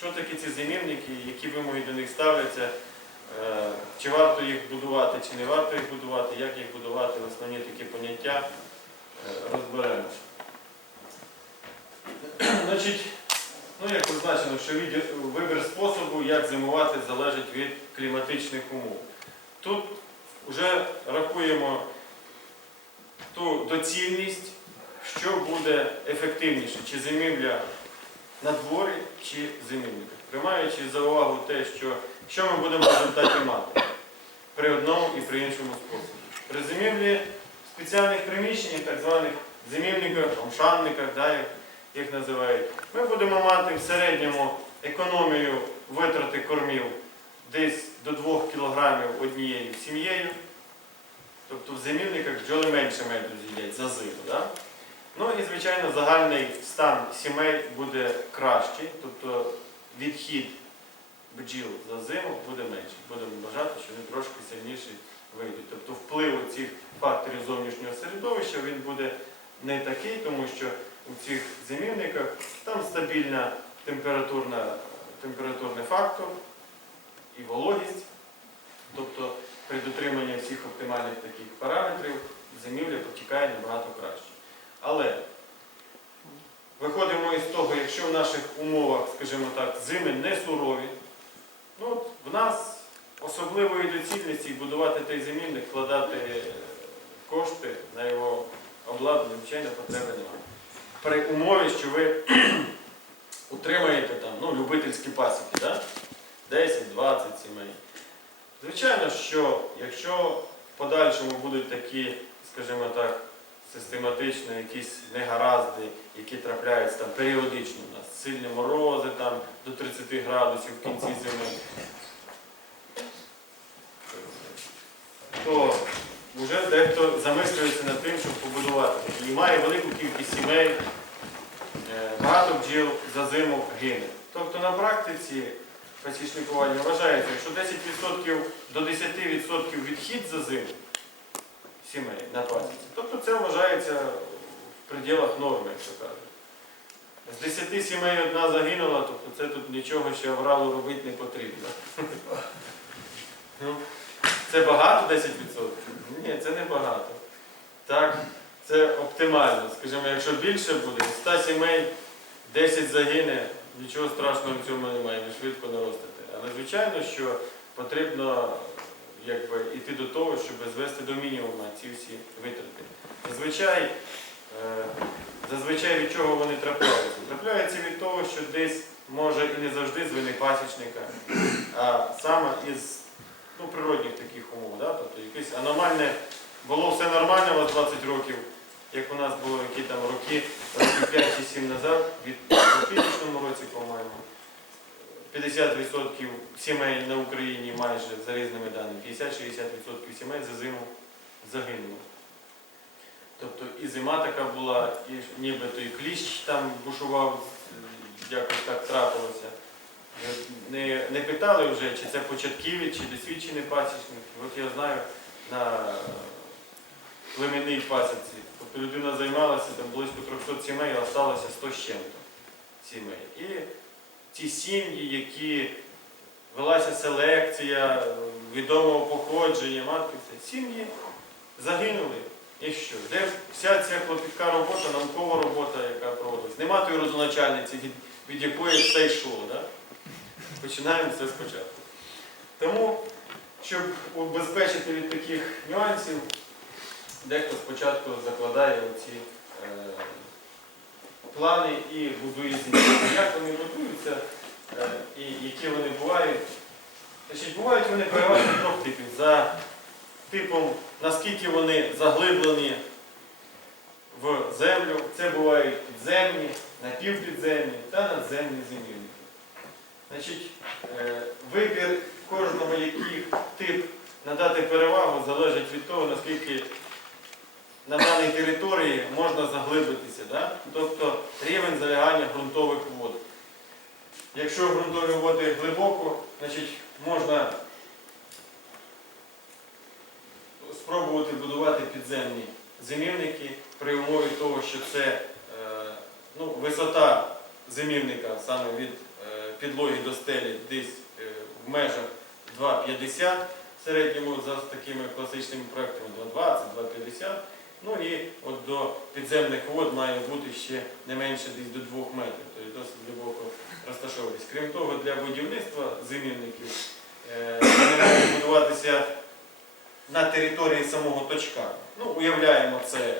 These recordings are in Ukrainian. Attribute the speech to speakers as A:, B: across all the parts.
A: що такі ці зимівники, які вимоги до них ставляться, е, чи варто їх будувати, чи не варто їх будувати, як їх будувати, основні такі поняття е, розберемо. Значить, ну як зазначено, що вибір способу, як зимувати, залежить від кліматичних умов. Тут вже рахуємо ту доцільність, що буде ефективніше, чи зимівля на дворі, чи зимівника. Приймаючи за увагу те, що, що ми будемо в результаті мати при одному і при іншому способі. При зимівлі спеціальних приміщеннях, так званих зимівниках, омшанниках, да, як їх називають, ми будемо мати в середньому економію витрати кормів десь до 2 кг однією сім'єю. Тобто в зимівниках бджоли менше меду з'їдять за зиму. Да? Ну і, звичайно, загальний стан сімей буде кращий, тобто відхід бджіл за зиму буде менший. Будемо бажати, що вони трошки сильніші вийдуть. Тобто вплив цих факторів зовнішнього середовища він буде не такий, тому що у цих зимівниках там стабільна температурний фактор і вологість. Тобто при дотриманні всіх оптимальних таких параметрів зимівля протікає набагато краще. Але виходимо із того, якщо в наших умовах, скажімо так, зими не сурові, ну от в нас особливої доцільності будувати той зимівник, вкладати кошти на його обладнання, звичайно, потреби немає. При умові, що ви утримаєте там, ну, любительські пасіки, да? 10-20 сімей. Звичайно, що якщо в подальшому будуть такі, скажімо так, систематично якісь негаразди, які трапляються там періодично у нас, сильні морози там до 30 градусів в кінці зими, то вже дехто замислюється над тим, щоб побудувати. І має велику кількість сімей, е, багато бджіл за зиму гине. Тобто на практиці пасічникування вважається, якщо 10% до 10% відхід за зиму сімей на пасіці, тобто це вважається в пределах норми, як то кажуть. З 10 сімей одна загинула, тобто це тут нічого ще авралу робити не потрібно. Ну, Це багато 10%? Ні, це не багато. Так, це оптимально. Скажімо, якщо більше буде, 100 сімей 10 загине, нічого страшного в цьому немає, ви швидко наростите. Але звичайно, що потрібно якби, йти до того, щоб звести до мінімуму ці всі витрати. Зазвичай, е, зазвичай від чого вони трапляються? Трапляються від того, що десь може і не завжди з вини пасічника, а саме із ну, природних таких умов. Да? Тобто якесь аномальне, було все нормально у вас 20 років, як у нас було які там роки, років 5 чи 7 назад, від у 2000 році, по-моєму. 50% сімей на Україні майже за різними даними, 50-60% сімей за зиму загинуло. Тобто і зима така була, і нібито і кліщ там бушував, якось так трапилося. Не, не питали вже, чи це початківець, чи досвідчений пасічник. От я знаю на племінній пасіці. Тобто людина займалася там близько 300 сімей, а залишилося 100 з чим-то сімей. І ті сім'ї, які велася селекція відомого походження, матки, сім'ї загинули. І що? Де вся ця клопітка робота, наукова робота, яка проводилась? Нема тої розначальниці, від, від якої все йшло. Да? Починаємо все спочатку. Тому, щоб убезпечити від таких нюансів, дехто спочатку закладає оці е, плани і будує зміни. Як вони будуються е, і які вони бувають? Значить, бувають вони переважно трьох типів. За типом, наскільки вони заглиблені в землю, це бувають підземні, напівпідземні та надземні зимівники. Значить, е, вибір кожного яких тип надати перевагу залежить від того, наскільки на даній території можна заглибитися, да? тобто рівень залягання ґрунтових вод. Якщо ґрунтові води глибоко, значить можна спробувати будувати підземні зимівники при умові того, що це е, ну, висота зимівника саме від е, підлоги до стелі десь е, в межах 2,50 в середньому за такими класичними проектами 2,20, 2,50. Ну і от до підземних вод має бути ще не менше десь до 2 метрів, тобто досить глибоко розташовуватись. Крім того, для будівництва зимівників е, вони можуть будуватися на території самого точка. Ну, уявляємо це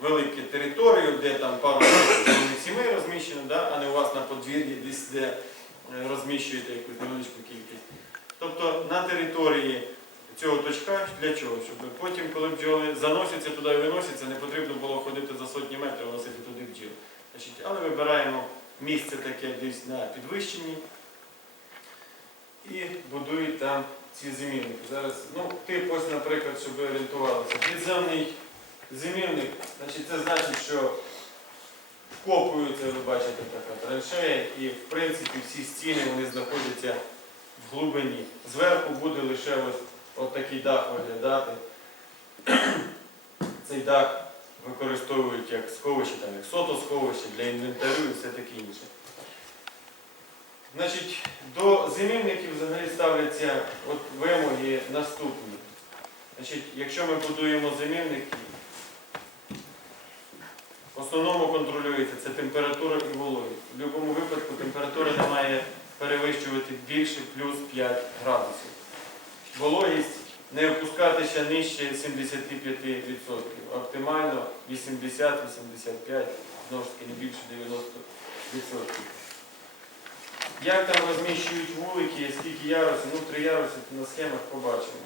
A: велику територію, де там пару сімей розміщено, да? а не у вас на подвір'ї, десь де е, розміщуєте якусь невеличку кількість. Тобто на території цього точка для чого? Щоб потім, коли бджоли заносяться туди і виносяться, не потрібно було ходити за сотні метрів, носити туди бджіл. Значить, але вибираємо місце таке десь на підвищенні і будують там ці зимівники. Зараз, ну, тип ось, наприклад, щоб ви орієнтувалися. Підземний зимівник, значить, це значить, що вкопується, ви бачите, така траншея, і в принципі всі стіни вони знаходяться в глибині. Зверху буде лише ось, от такий дах виглядати. Цей дах використовують як сховище, там, як сотосховище для інвентарю і все таке інше. Значить, до зимівників взагалі ставляться от вимоги наступні. Значить, якщо ми будуємо зимівники, в основному контролюється це температура і вологість. В будь-якому випадку температура не має перевищувати більше плюс 5 градусів. Вологість не опускатися нижче 75%. Оптимально 80-85%, знову ж таки не більше 90%. Як там розміщують вулики, скільки ярусів, ну три яруси на схемах побачимо.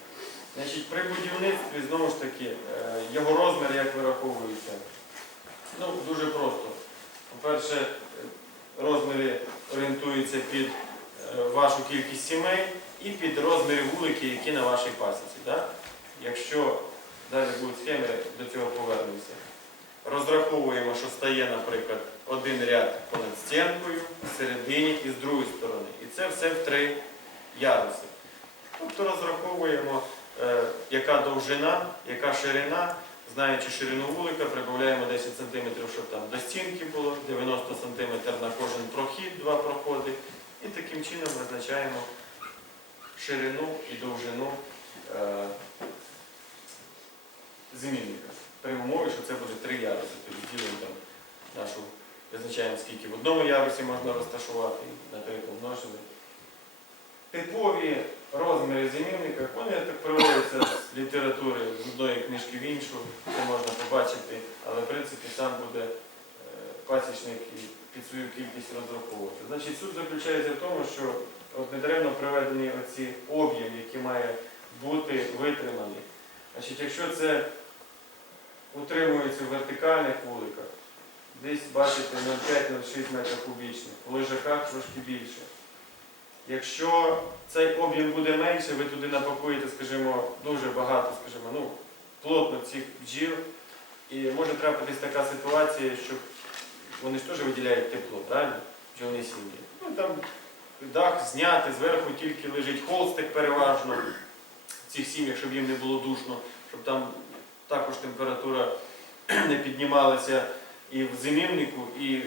A: Значить, при будівництві, знову ж таки, е, його розмір як вираховується. Ну, дуже просто. По-перше, е, розміри орієнтуються під е, вашу кількість сімей і під розміри вулики, які на вашій пасіці. Якщо далі будуть схеми, до цього повернемося. Розраховуємо, що стає, наприклад, один ряд понад стінкою, всередині і з другої сторони. І це все в три яруси. Тобто розраховуємо, е, яка довжина, яка ширина. Знаючи ширину вулика, прибавляємо 10 см, щоб там до стінки було, 90 см на кожен прохід, два проходи. І таким чином визначаємо ширину і довжину е, змінника. При умові, що це буде три яруси. Тобто ділимо там нашу, визначаємо, скільки в одному ярусі можна розташувати, наприклад, множили. Типові розміри зимівника, вони так приводяться з літератури з одної книжки в іншу, це можна побачити, але в принципі сам буде е, пасічник під свою кількість розраховувати. Значить, суть заключається в тому, що от недаремно приведені оці об'єми, які має бути витримані. Значить, якщо це утримується в вертикальних вуликах, десь бачите 0,5-0,6 метрів кубічних, в лежаках трошки більше. Якщо цей об'єм буде менше, ви туди напакуєте, скажімо, дуже багато, скажімо, ну, плотно цих бджіл, і може трапитись така ситуація, що вони ж теж виділяють тепло, правильно? Бджолні сім'ї. Ну, там дах зняти, зверху тільки лежить холстик переважно в цих сім'ях, щоб їм не було душно, щоб там також температура не піднімалася і в зимівнику, і е,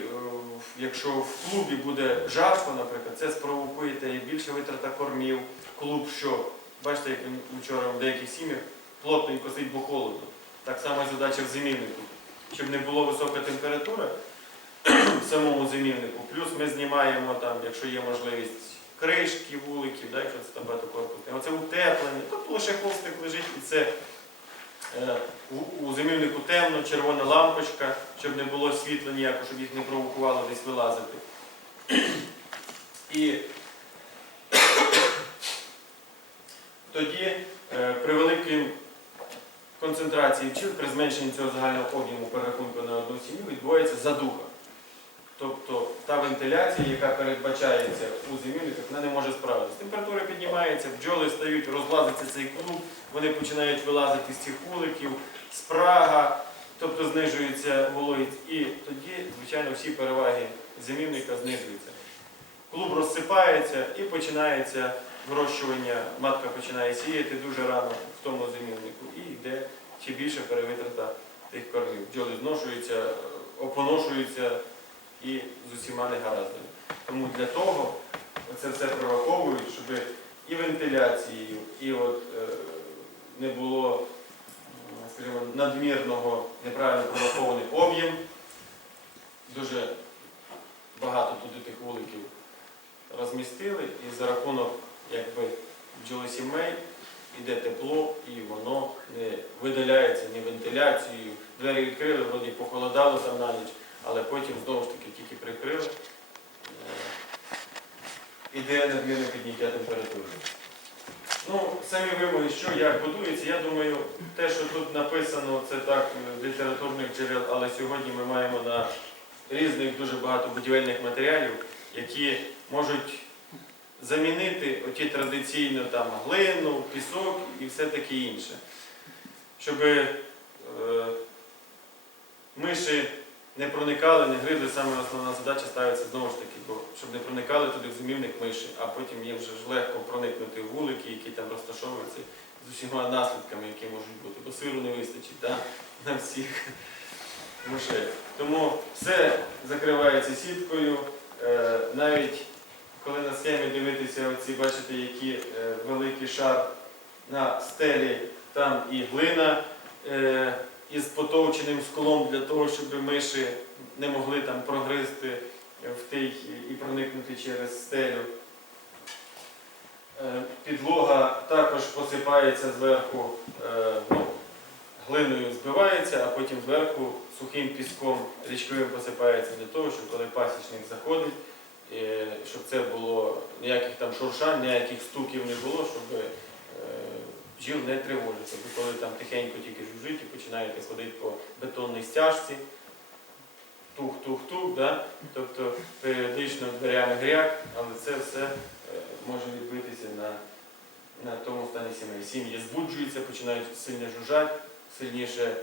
A: якщо в клубі буде жарко, наприклад, це спровокує і більше витрата кормів. Клуб що? Бачите, як вчора в деяких сім'ях плотненько сидить, бо холодно. Так само і задача в зимівнику. Щоб не було висока температура самому зимівнику. Плюс ми знімаємо там, якщо є можливість, кришки вуликів, да, якщо це там багатокорпусне. Оце утеплення. Тобто лише холстик лежить і це Е, у- У зимівнику темно, червона лампочка, щоб не було світла ніякого, щоб їх не провокувало десь вилазити. І тоді е, при великій концентрації бджіл, при зменшенні цього загального об'єму перерахунку на одну сім'ю відбувається задуха. Та вентиляція, яка передбачається у зимівниках, вона не може справитися. Температура піднімається, бджоли стають, розлазиться цей клуб, вони починають вилазити з цих вуликів, спрага, тобто знижується вологість. І тоді, звичайно, всі переваги зимівника знижуються. Клуб розсипається і починається вирощування, матка починає сіяти дуже рано в тому зимівнику і йде ще більше перевитрата тих кормів. Бджоли зношуються, опоношуються і з усіма негараздами. Тому для того оце все прораховують, щоб і вентиляцією, і от, е, не було, скажімо, надмірного неправильно прорахований об'єм. Дуже багато туди тих вуликів розмістили, і за рахунок якби бджолосімей іде тепло, і воно не видаляється ні вентиляцією. Двері відкрили, вроді похолодало там на ніч, але потім знову ж таки тільки прикрили. е, Іде надмірне підняття температури. Ну, самі вимоги, що як будується, я думаю, те, що тут написано, це так е, з літературних джерел, але сьогодні ми маємо на різних дуже багато будівельних матеріалів, які можуть замінити оті традиційно там глину, пісок і все таке інше. Щоб е, миші не проникали, не гризли, саме основна задача ставиться знову ж таки, бо щоб не проникали туди в зимівник миші, а потім їм вже ж легко проникнути в вулики, які там розташовуються з усіма наслідками, які можуть бути, бо сиру не вистачить да? на всіх мишей. Тому все закривається сіткою. Е, навіть коли на схемі дивитися, оці, бачите, які е, великий шар на стелі, там і глина е, із потовченим склом для того, щоб миші не могли там прогризти в тий і проникнути через стелю. Е, Підлога також посипається зверху, е, ну, глиною збивається, а потім зверху сухим піском річковим посипається для того, щоб коли пасічник заходить, е, щоб це було ніяких там шуршань, ніяких стуків не було, щоб бджіл не тривожиться. Бо коли там тихенько тільки жужжить і починаєте ходити по бетонній стяжці, тух-тух-тух, да? тобто періодично дверями гряк, але це все е, може відбитися на, на тому стані сімей. Сім'ї збуджуються, починають сильно жужжати, сильніше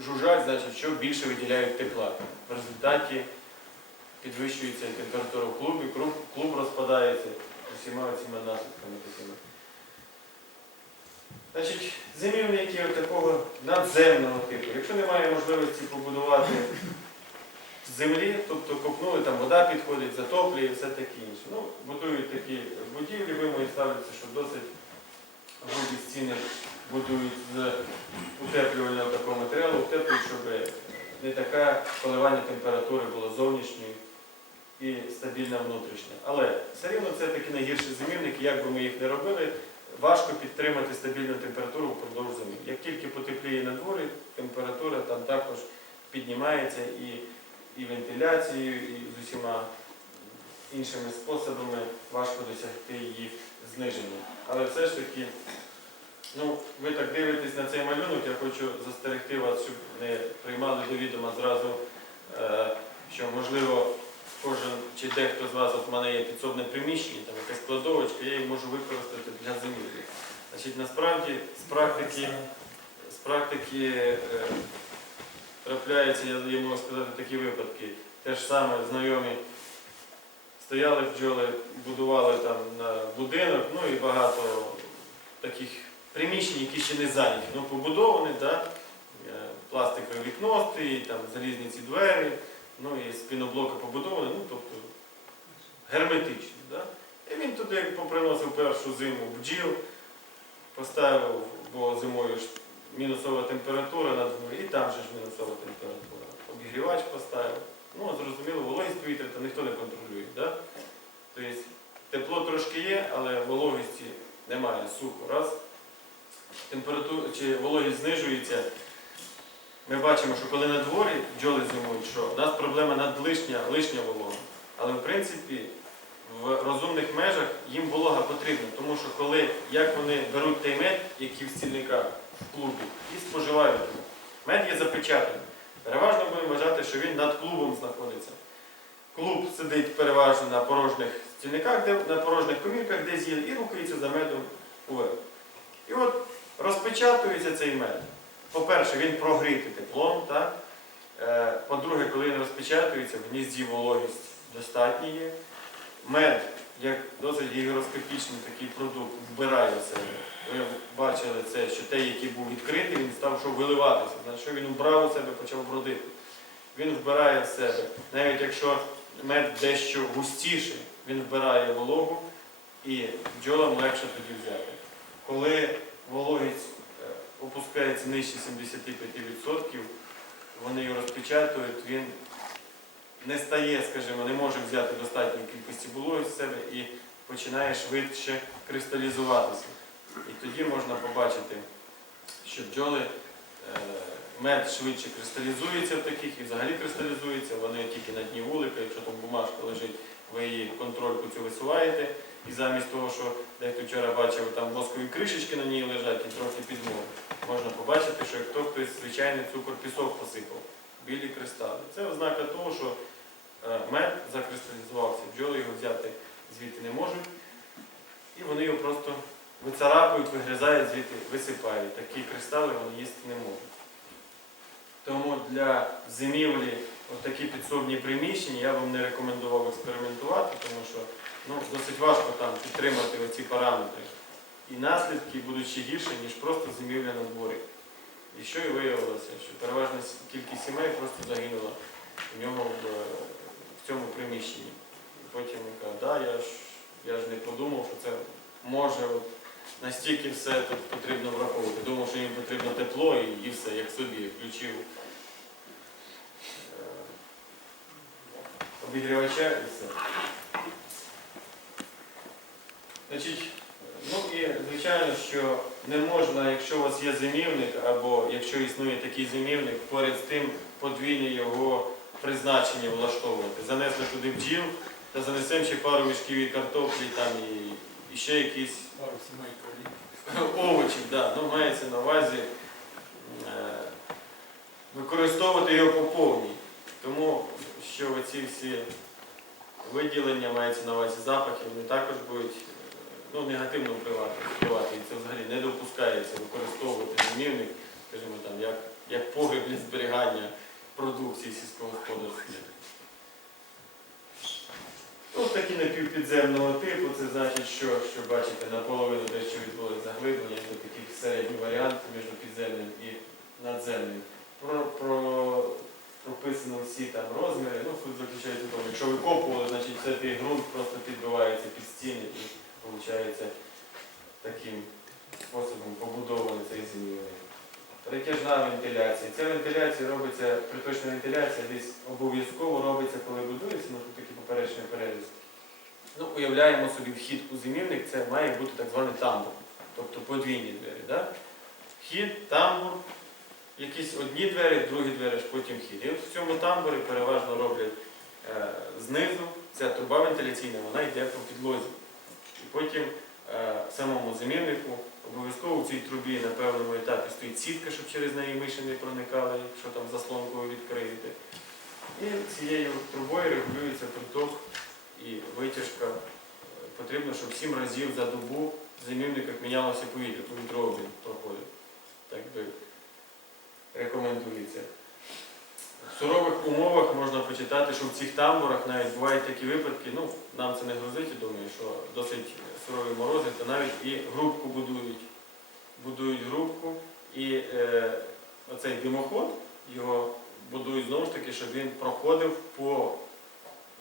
A: жужжать, значить, що більше виділяють тепла. В результаті підвищується температура в клубі, клуб, клуб розпадається усіма цими наслідками такими. Значить, зимівники такого надземного типу. Якщо немає можливості побудувати землі, тобто копнули, там вода підходить, затоплює і все таке інше. Ну, будують такі будівлі, вимоги ставляться, що досить грубі стіни будують з утеплювального такого матеріалу, утеплюють, щоб не таке коливання температури було зовнішньої і стабільна внутрішня. Але все рівно це такі найгірші зимівники, як би ми їх не робили, важко підтримати стабільну температуру впродовж зими. Як тільки потепліє на дворі, температура там також піднімається і, і вентиляцією, і з усіма іншими способами важко досягти її зниження. Але все ж таки, ну, ви так дивитесь на цей малюнок, я хочу застерегти вас, щоб не приймали до відома зразу, е, що можливо чи дехто з вас, от в мене є підсобне приміщення, там якась кладовочка, я її можу використати для зимівлі. Значить, насправді з практики, з практики е, трапляються, я можу сказати, такі випадки. Те ж саме знайомі стояли бджоли, будували там на будинок, ну і багато таких приміщень, які ще не зайняті. Ну, побудовані, да? е, пластикове вікно залізні ці двері, ну і з піноблока побудовані, ну тобто герметичні. Да? І він туди поприносив першу зиму бджіл, поставив, бо зимою ж мінусова температура на дворі, і там же ж мінусова температура. Обігрівач поставив. Ну, зрозуміло, вологість повітря то ніхто не контролює. Да? Тобто тепло трошки є, але вологості немає сухо. Раз. Температура чи вологість знижується. Ми бачимо, що коли на дворі бджоли зимують, що у нас проблема надлишня, лишня волога. Але в принципі в розумних межах їм волога потрібна, тому що коли, як вони беруть той мед, який в стільниках в клубі, і споживають його. Мед є запечатаний. Переважно будемо вважати, що він над клубом знаходиться. Клуб сидить переважно на порожніх стільниках, на порожніх комірках, де з'їли, і рухається за медом уверх. І от розпечатується цей мед. По-перше, він прогрітий теплом. Е, По-друге, коли він розпечатується, в гнізді вологість достатня є. Мед, як досить гігроскопічний такий продукт, вбирає себе. Ви бачили це, що той, який був відкритий, він став що виливатися. Значить, що він убрав у себе, почав бродити. Він вбирає в себе. Навіть якщо мед дещо густіший, він вбирає вологу і бджолам легше тоді взяти. Коли вологість е, опускається нижче 75%, вони його розпечатують, він не стає, скажімо, не може взяти достатньої кількості вологи з себе і починає швидше кристалізуватися. І тоді можна побачити, що бджоли, е, мед швидше кристалізується в таких і взагалі кристалізується, вони тільки на дні вулика, якщо там бумажка лежить, ви її контрольку цю висуваєте, і замість того, що дехто вчора бачив, там воскові кришечки на ній лежать і трохи підмоги, можна побачити, що як то хтось звичайний цукор пісок посипав, білі кристали. Це ознака того, що мед закристалізувався, бджоли його взяти звідти не можуть, і вони його просто вицарапують, вигризають звідти, висипають. Такі кристали вони їсти не можуть. Тому для зимівлі такі підсобні приміщення я вам не рекомендував експериментувати, тому що ну, досить важко там підтримати оці параметри. І наслідки будуть ще гірше, ніж просто зимівля на дворі. І що і виявилося, що переважна кількість сімей просто загинула в нього в, е, в цьому приміщенні. І потім він каже, да, я ж, я ж не подумав, що це може от, настільки все тут потрібно враховувати. Думав, що їм потрібно тепло і, і все, як собі, включив е, обігрівача і все. Значить, ну і звичайно, що не можна, якщо у вас є зимівник, або якщо існує такий зимівник, поряд з тим подвійне його призначення влаштовувати. Занесли туди бджіл та занесемо ще пару мішків і картоплі там і, і ще якісь
B: Пару сімей
A: овочів, да, ну, мається на увазі е, використовувати його по повній. Тому що оці всі виділення мається на увазі запахи, вони також будуть е, ну, негативно впливати, впливати. І це взагалі не допускається використовувати зимівник, скажімо там, як, як погреб для зберігання продукції сільськогосподарської. Ну, такі напівпідземного типу, це значить, що, що бачите, наполовину те, що відбулося заглиблення, це такий середній варіант між підземним і надземним. Про, про, прописано всі там розміри. Ну, суть заключається в тому, якщо викопували, значить це той ґрунт просто підбивається під стіни і виходить таким способом побудований цей зимівник. Притяжна вентиляція. Ця вентиляція робиться, приточна вентиляція десь обов'язково робиться, коли будується, ну тут такі поперечні перерізки. Ну, уявляємо собі вхід у зимівник, це має бути так званий тамбур, тобто подвійні двері. Да? Вхід, тамбур, якісь одні двері, другі двері, потім вхід. І от в цьому тамбурі переважно роблять е, знизу, ця труба вентиляційна, вона йде по підлозі. І потім е, самому зимівнику обов'язково в цій трубі на певному етапі стоїть сітка, щоб через неї миші не проникали, якщо там заслонкою відкриєте. І цією трубою регулюється приток і витяжка. Потрібно, щоб 7 разів за добу в зимівниках мінялося повітря, повітрообмін проходить. Так би рекомендується. В сурових умовах можна почитати, що в цих тамбурах навіть бувають такі випадки, ну, нам це не грозить, думаю, що досить сурові морози, то навіть і грубку будують. Будують грубку і е, оцей димоход, його будують знову ж таки, щоб він проходив по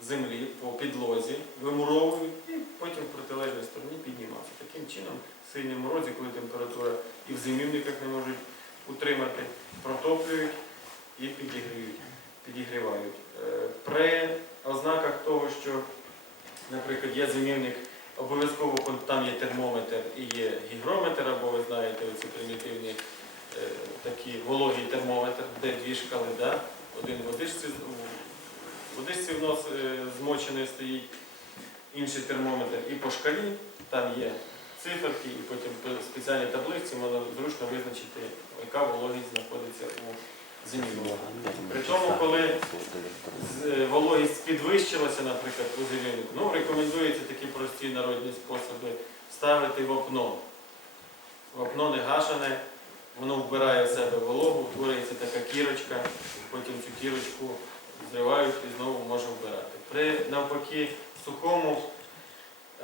A: землі, по підлозі, вимуровують і потім в протилежній стороні піднімався. Таким чином, в сильній морозі, коли температура і в зимівниках не можуть утримати, протоплюють і підігріють, підігрівають. Е, При ознаках того, що, наприклад, є зимівник, обов'язково там є термометр і є гігрометр, або ви знаєте, оці примітивні е, такі вологий термометр, де дві шкали, да? один водичці, водичці в нос е, змочений стоїть, інший термометр і по шкалі, там є циферки, і потім по спеціальній таблиці можна зручно визначити, яка вологість знаходиться у зимівнику. При тому, коли е, вологість підвищилася, наприклад, у зимівнику, ну, рекомендується такі прості народні способи ставити вапно. Вапно не гашене, воно вбирає в себе вологу, утворюється така кірочка, потім цю кірочку зривають і знову може вбирати. При навпаки сухому,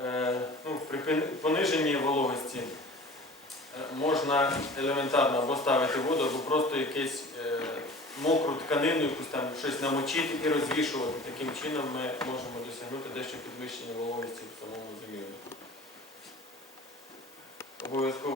A: е, ну, при пониженні вологості е, можна елементарно або ставити воду, або просто якесь мокру тканину, якусь там щось намочити і розвішувати. Таким чином ми можемо досягнути дещо підвищення вологості в самому зимівлі. Обов'язково